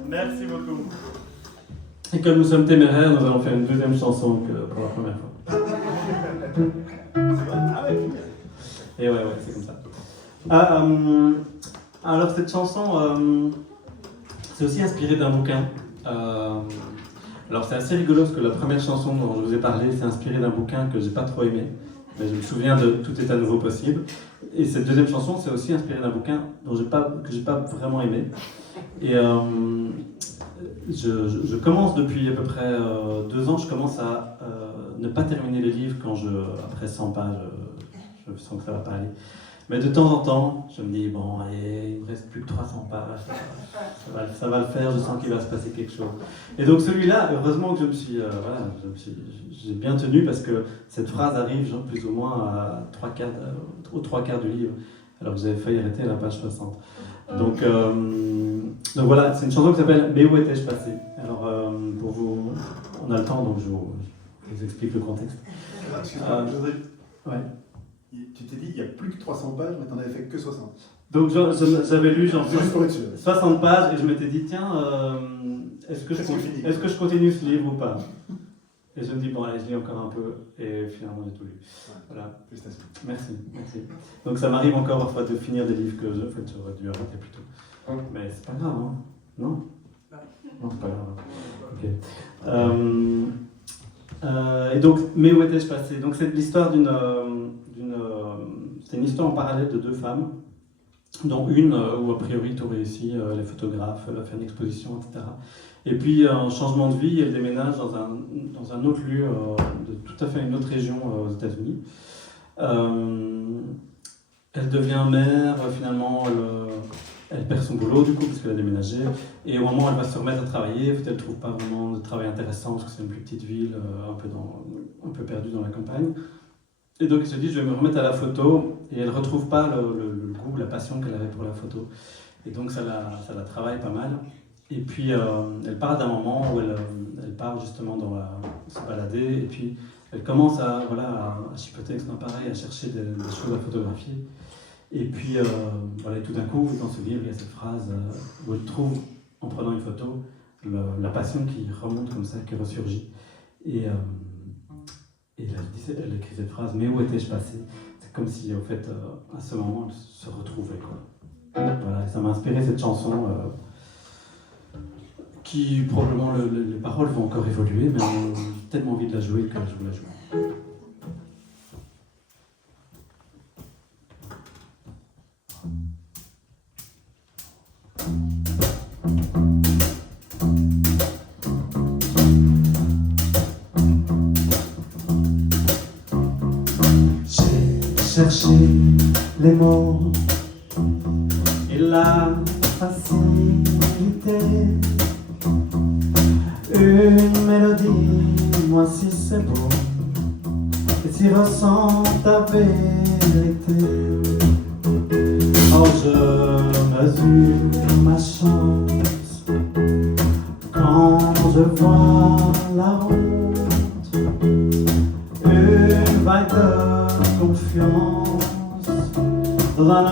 Merci beaucoup. Et comme nous sommes téméraires, nous allons faire une deuxième chanson que pour la première fois. Et ouais, c'est comme ça. Alors cette chanson, c'est aussi inspiré d'un bouquin. Alors c'est assez rigolo parce que la première chanson dont je vous ai parlé, c'est inspiré d'un bouquin que j'ai pas trop aimé. Mais je me souviens de Tout est à nouveau possible. Et cette deuxième chanson, c'est aussi inspiré d'un bouquin que j'ai pas vraiment aimé. Et je commence depuis à peu près 2 ans, je commence à ne pas terminer les livres après 100 pages, je sens que ça va pas aller. Mais de temps en temps, je me dis, bon, allez, il me reste plus que 300 pages, ça va le faire, je sens qu'il va se passer quelque chose. Et donc celui-là, heureusement que j'ai bien tenu parce que cette phrase arrive genre, plus ou moins aux 3/4 du livre, alors que j'avais failli arrêter à la page 60. Donc voilà, c'est une chanson qui s'appelle « Mais où étais-je passé ?» Alors pour vous, on a le temps, donc je vous explique le contexte. Excuse-moi, Ouais. tu t'es dit il y a plus que 300 pages, mais t'en avais fait que 60. Donc j'avais lu genre Juste pour être sûr. 60 pages et je m'étais dit tiens, est-ce que je continue ce livre ou pas? Et je me dis bon allez, je lis encore un peu et finalement j'ai tout lu. Ouais. Voilà. Félicitations. Merci. Donc ça m'arrive encore parfois de finir des livres que j'aurais dû arrêter plus tôt. Mais c'est pas grave, hein? Non? Non, c'est pas grave. Ok. Et donc, mais où étais-je passé? Donc c'est l'histoire c'est une histoire en parallèle de 2 femmes, dont une où a priori tout réussit, elle est photographe, elle va faire une exposition, etc. Et puis un changement de vie, elle déménage dans un autre lieu, de tout à fait une autre région aux États-Unis. Elle devient mère, finalement elle perd son boulot du coup parce qu'elle a déménagé, et au moment où elle va se remettre à travailler, elle ne trouve pas vraiment de travail intéressant parce que c'est une plus petite ville, un peu perdue dans la campagne. Et donc elle se dit je vais me remettre à la photo, et elle ne retrouve pas le goût, la passion qu'elle avait pour la photo. Et donc ça la travaille pas mal. Et puis elle part d'un moment où elle part justement se balader, et puis elle commence à chipoter avec son appareil, à chercher des choses à photographier. Et puis voilà, tout d'un coup, dans ce livre, il y a cette phrase où elle trouve, en prenant une photo, la passion qui remonte comme ça, qui ressurgit. Et elle écrit cette phrase, mais où étais-je passé? C'est comme si, en fait, à ce moment, elle se retrouvait, quoi. Voilà, et ça m'a inspiré cette chanson qui, probablement, les paroles vont encore évoluer, mais j'ai tellement envie de la jouer que je vous la joue. Chercher les mots et la facilité, une mélodie, moi si c'est beau et si ressent ta vérité. Oh, je mesure ma chance quand je vois la honte, une vague de confiance dans un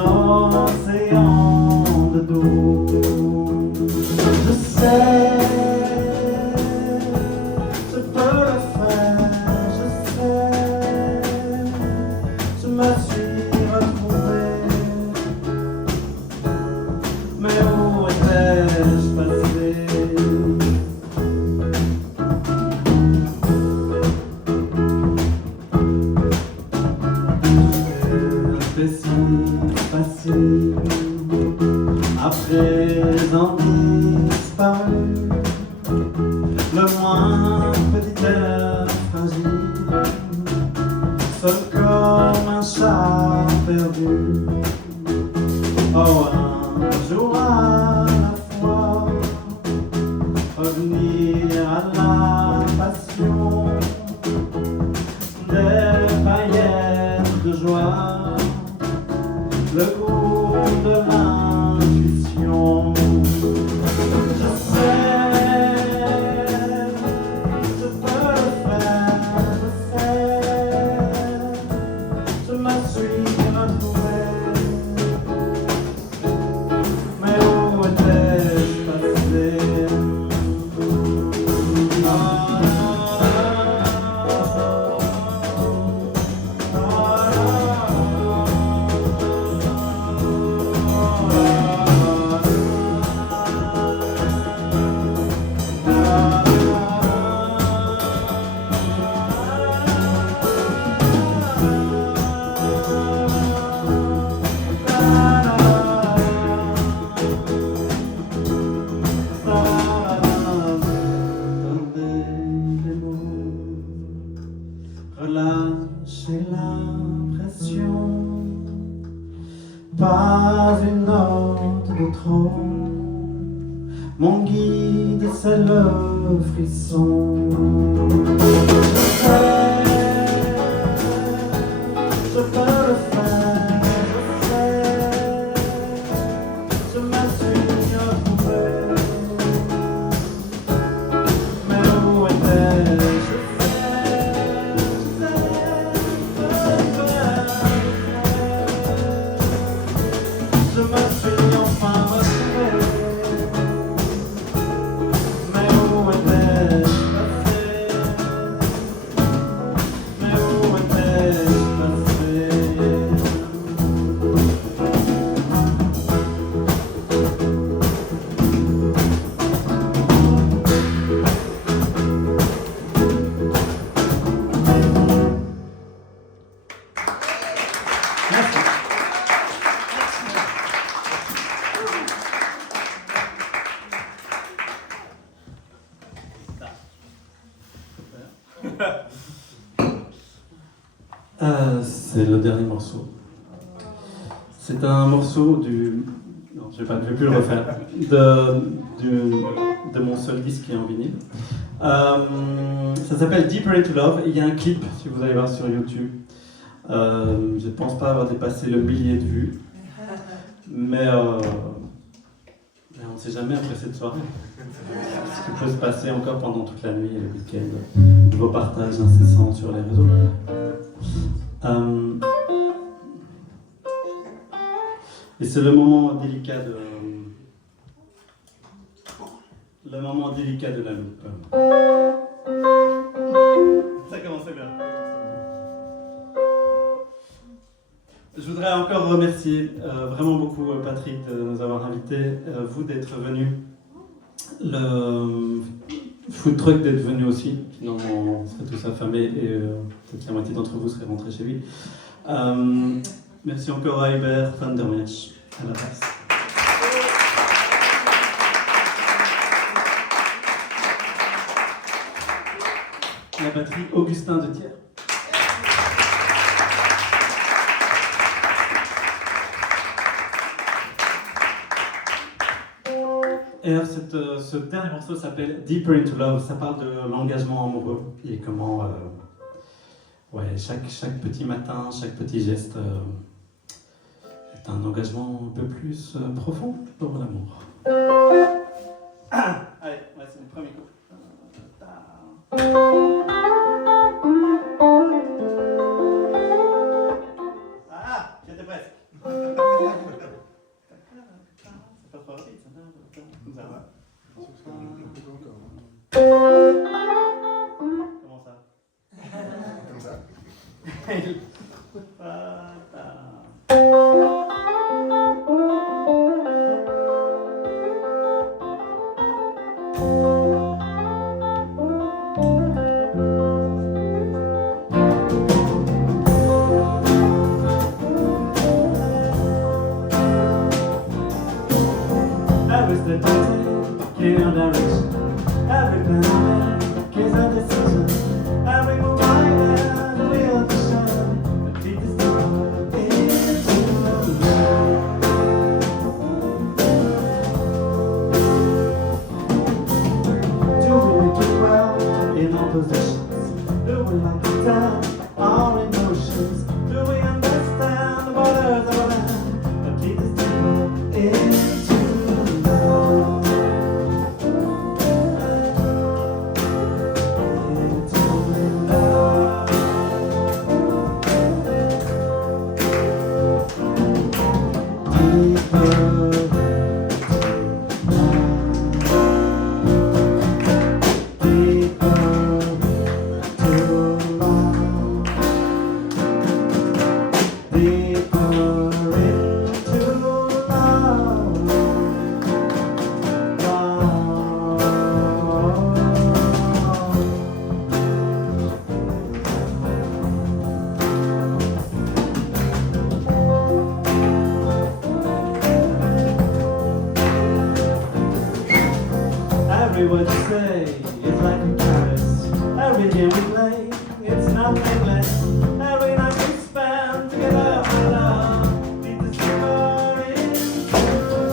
océan de doute. Je sais, je peux le faire, je sais, je me suis retrouvé. Mais où étais-je passé? Facile, à présent disparu, le moins petit air fragile, seul comme un chat perdu. Oh, un jour à la fois, revenir à la passion, des paillettes de joie, le goût de l'intuition. Je sais, je peux le faire, je sais, je me suis retrouvé. Mais où étais-je passé? Ah, relâcher la pression. Pas une note de trop. Mon guide, c'est le frisson. Je peux le faire, je sais. Je me suis retrouvé. Mais où étais-je? Je me suis enfin retrouvé. Mais où étais-je passé? Mais où étais-je passé? Merci. C'est le dernier morceau. C'est un morceau du... Non, je vais plus le refaire. De mon seul disque qui est en vinyle. Ça s'appelle Deeper Into Love. Il y a un clip, si vous allez voir sur YouTube. Je ne pense pas avoir dépassé le millier de vues. Mais on ne sait jamais après cette soirée. Ce qui peut se passer encore pendant toute la nuit et le week-end. Vos partages incessants sur les réseaux. Et c'est le moment délicat de la loupe. Ça commence bien. Je voudrais encore remercier vraiment beaucoup Patrick de nous avoir invités, vous d'être venus, le food truck d'être venu aussi, sinon on serait tous affamés et peut-être la moitié d'entre vous seraient rentrés chez lui. Merci encore à Hubert van der Merch à la basse. La batterie Augustin de Thiers. Et alors ce dernier morceau s'appelle Deeper Into Love. Ça parle de l'engagement amoureux et comment chaque petit matin, chaque petit geste est un engagement un peu plus profond dans l'amour. Allez, c'est le premier coup. Ah, j'étais presque. C'est pas trop rapide, ça. Ça va. Comment ça? Comme ça. What you say is like a caress. Every game we play, it's not nothing less. Every night we spend together, my love, lead the silver into love.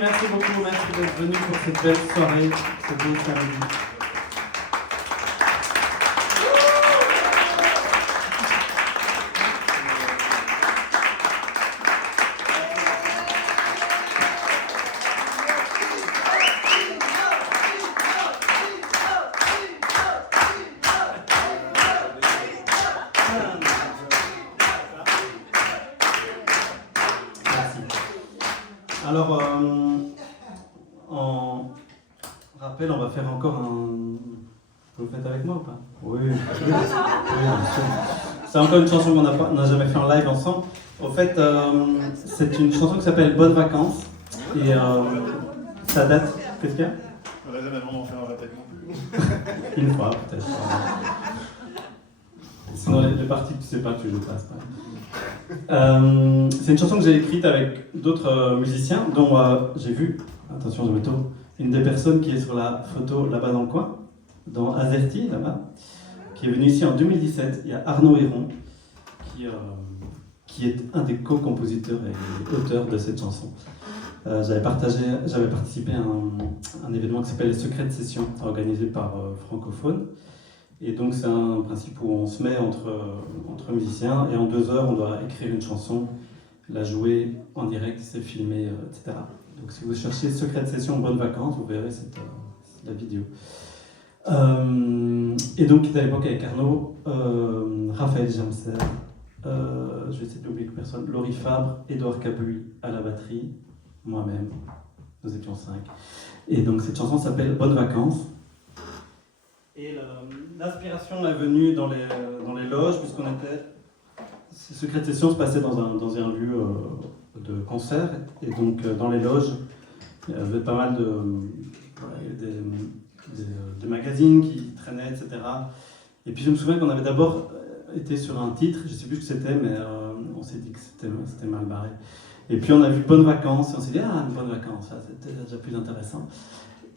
Merci beaucoup, merci d'être venu pour cette belle soirée, ce beau samedi. Alors, en rappel, on va faire encore un... Vous le faites avec moi ou pas? Oui, bien sûr. C'est encore une chanson qu'on n'a jamais fait en live ensemble. Au fait, c'est une chanson qui s'appelle Bonnes vacances. Et ça date... Qu'est-ce qu'il y a? On l'a jamais vraiment fait un vrai non plus. Une fois, peut-être. Sinon, les parties que tu sais pas, tu joues pas. C'est une chanson que j'ai écrite avec d'autres musiciens, dont j'ai vu, attention je me tourne, une des personnes qui est sur la photo là-bas dans le coin, dans Azerty, là-bas, qui est venu ici en 2017. Il y a Arnaud Héron, qui est un des co-compositeurs et auteurs de cette chanson. J'avais participé à un événement qui s'appelle les Secrètes Sessions, organisé par Francophone. Et donc c'est un principe où on se met entre musiciens et en 2 heures on doit écrire une chanson, la jouer en direct, c'est filmé, etc. Donc si vous cherchez Secret de Session Bonnes Vacances, vous verrez la vidéo. Et donc il était à l'époque avec Arnaud, Raphaël Jamser, je vais essayer d'oublier personne, Laurie Fabre, Édouard Cabuy à la batterie, moi-même, nous étions 5. Et donc cette chanson s'appelle Bonnes Vacances. Et l'inspiration est venue dans les loges, puisqu'on était... Ces Secrets de Session se passaient dans un lieu de concert, et donc dans les loges, il y avait pas mal de magazines qui traînaient, etc. Et puis je me souviens qu'on avait d'abord été sur un titre, je ne sais plus ce que c'était, mais on s'est dit que c'était mal barré. Et puis on a vu bonnes vacances, et on s'est dit, ah, une bonne vacances, ça, c'était déjà plus intéressant.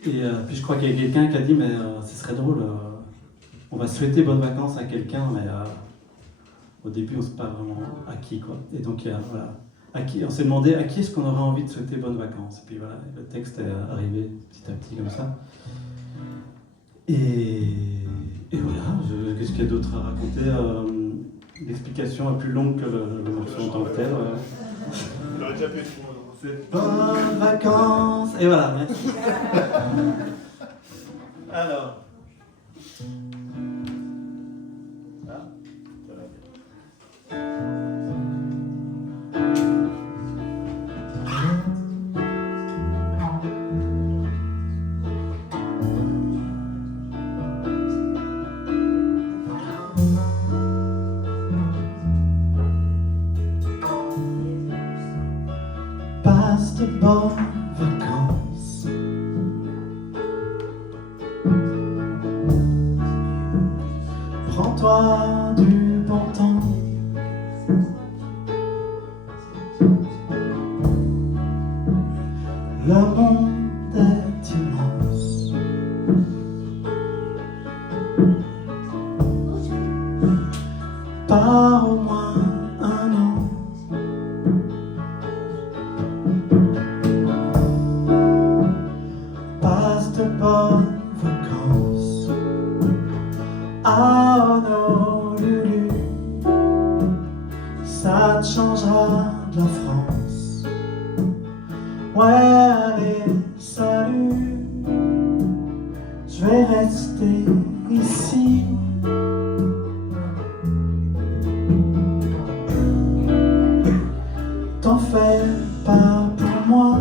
Et puis je crois qu'il y a quelqu'un qui a dit, mais ce serait drôle, on va souhaiter bonnes vacances à quelqu'un, mais au début on ne sait pas vraiment à qui, quoi. Et donc voilà, on s'est demandé à qui est-ce qu'on aurait envie de souhaiter bonnes vacances. Et puis voilà, le texte est arrivé petit à petit comme ça. Et voilà, qu'est-ce qu'il y a d'autre à raconter? L'explication est plus longue que le morceau en tant que tel. J'aurais déjà fait C'est bonnes vacances. Et voilà, merci. Alors. Ah, ça va bien. Passe de bonnes vacances. Prends-toi du bon temps. Le monde est immense. Par au moins un an. Passe de bonnes vacances à Honolulu. Ça te changera de la France. Ouais, allez, salut. Je vais rester ici. T'en fais pas pour moi.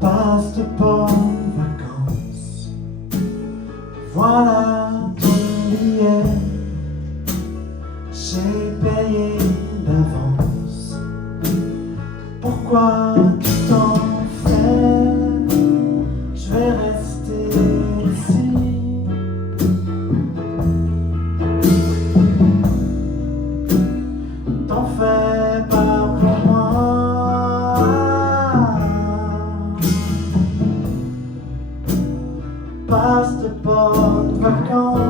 Passe de bonnes vacances. Voilà ton billet. J'ai payé d'avance. Pourquoi tu t'en fais? Je vais rester ici. T'en fais pas pour moi. Passe de bonnes vacances.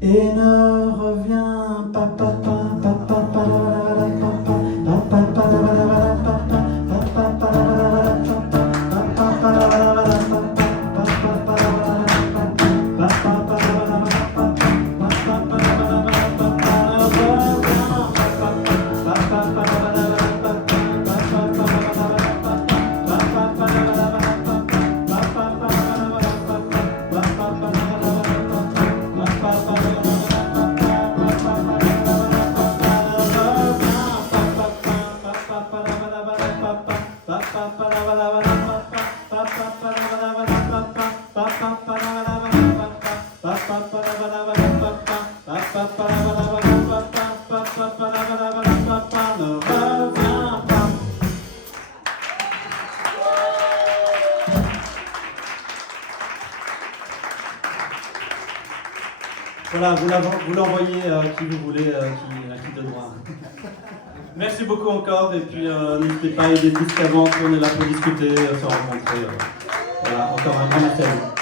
Et ne reviens pas, Voilà, vous l'envoyez à qui vous voulez, à qui de droit. Merci beaucoup encore, et puis n'hésitez pas, il est disque avant, on est là pour discuter, se rencontrer. Voilà, encore un grand merci à vous.